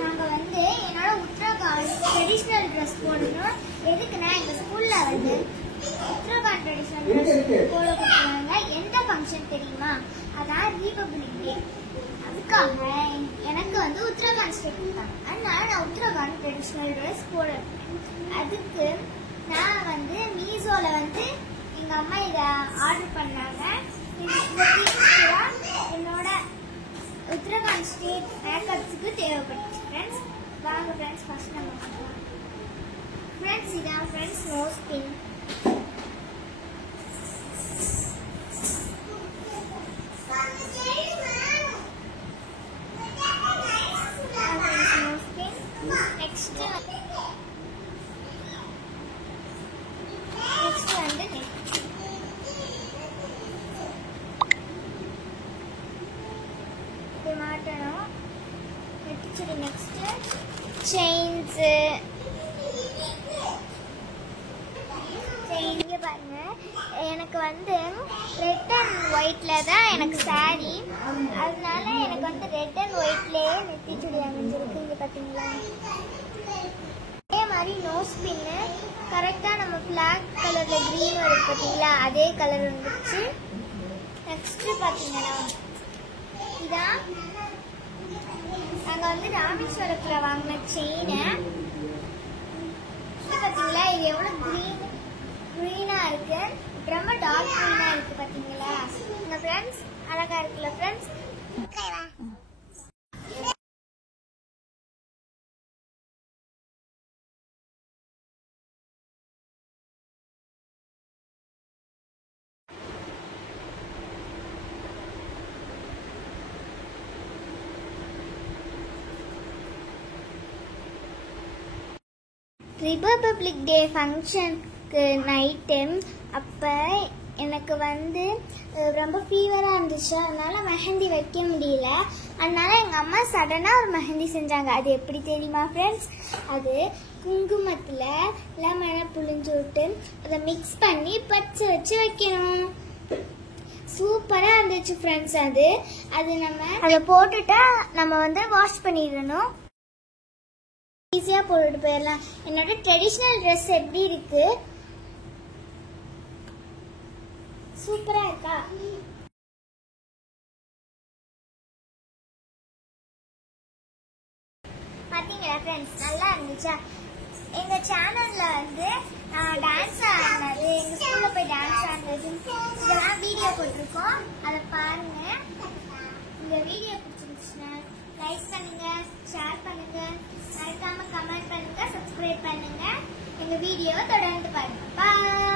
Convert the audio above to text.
நாங்க வந்து என்னோட உத்தரகாண்ட் ட்ரெடிஷனல் ட்ரெஸ் போடணும். எதுக்குன்னா எங்க ஸ்கூல்ல வந்து உத்தரகாண்ட் ட்ரெடிஷனல் ட்ரெஸ் போட கொடுத்தாங்க. எந்த ஃபங்க்ஷன் தெரியுமா? அதான் ரிபப்ளிக் டே. அதுக்காக எனக்கு வந்து உத்தரகாண்ட் ஸ்டேட் கொடுத்தாங்க. அதனால நான் உத்தரகாண்ட் ட்ரெடிஷனல் ட்ரெஸ் போடுறேன். அதுக்கு நான் வந்து மீஷோல வந்து எங்க அம்மா இதை ஆர்டர் பண்ணாங்க. என்னோட உத்தரகாண்ட் ஸ்டேட் மேக்கப்ஸுக்கு தேவைப்பட்டுச்சு ஃப்ரெண்ட்ஸ். வாங்க ஃப்ரெண்ட்ஸ் ஃபர்ஸ்ட் நம்ம பார்க்கலாம். ஃப்ரெண்ட்ஸ் இதான் ஃப்ரெண்ட்ஸ் நோஸ் பின். நெக்ஸ்ட் வந்து மாட்டணும். நெட்டிச்சடி நெக்ஸ்ட் செயின்ஸ். இங்கே பாருங்க, எனக்கு வந்து ரெட் அண்ட் ஒயிட்ல தான் எனக்கு சாரி. அதனால எனக்கு வந்து ரெட் அண்ட் ஒயிட்லயே நெட்டிச்சடி அமைஞ்சிருக்கு. இங்க பாத்தீங்களா? அதே மாதிரி நோஸ் பின்னு கரெக்டா நம்ம பிளாக் கலர்ல கிரீன் வருது பாத்தீங்களா? அதே கலர் வந்துச்சு. நெக்ஸ்ட் பாத்தீங்கன்னா இதான் நாங்க வந்து ராமேஸ்வரத்துல வாங்கின செயினை. பாத்தீங்களா? இது எவ்வளவு கிரீனா இருக்கு, ரொம்ப டார்க் கிரீனா இருக்கு பாத்தீங்களா? இந்த ஃப்ரெண்ட்ஸ் அழகா இருக்குல்ல ஃப்ரெண்ட்ஸ்? ரிபப்ளிக் டே ஃபங்க்ஷனுக்கு நைட்டு அப்போ எனக்கு வந்து ரொம்ப ஃபீவராக இருந்துச்சு. அதனால மெஹந்தி வைக்க முடியல. அதனால எங்கள் அம்மா சடனாக ஒரு மெஹந்தி செஞ்சாங்க. அது எப்படி தெரியுமா ஃப்ரெண்ட்ஸ்? அது குங்குமத்தில் லெமனை புழிஞ்சு விட்டு அதை மிக்ஸ் பண்ணி பச்சை வச்சு வைக்கணும். சூப்பராக இருந்துச்சு ஃப்ரெண்ட்ஸ். அது நம்ம அதை போட்டுட்டா நம்ம வந்து வாஷ் பண்ணிடணும். ஈஸியா போட்டுட்டு போயிடலாம். என்னோட ட்ரெடிஷனல் ட்ரெஸ் எப்படி இருக்கு? சூப்பரா இருக்கா? பாத்தீங்களா ஃப்ரெண்ட்ஸ்? நல்லா இருந்துச்சா? எங்க சேனல்ல வந்து டான்ஸ் ஆடினது, எங்க ஸ்கூல்ல போய் டான்ஸ் ஆடினது இதெல்லாம் வீடியோ போட்டிருக்கோம். அதை பாருங்க. இந்த வீடியோ பிடிச்சிருந்துச்சுன்னா லைக் பண்ணுங்க, ஷேர் பண்ணுங்க, மறக்காம கமெண்ட் பண்ணுங்க, சப்ஸ்கிரைப் பண்ணுங்க. எங்க வீடியோவை தொடர்ந்து பாருங்க. பாய்.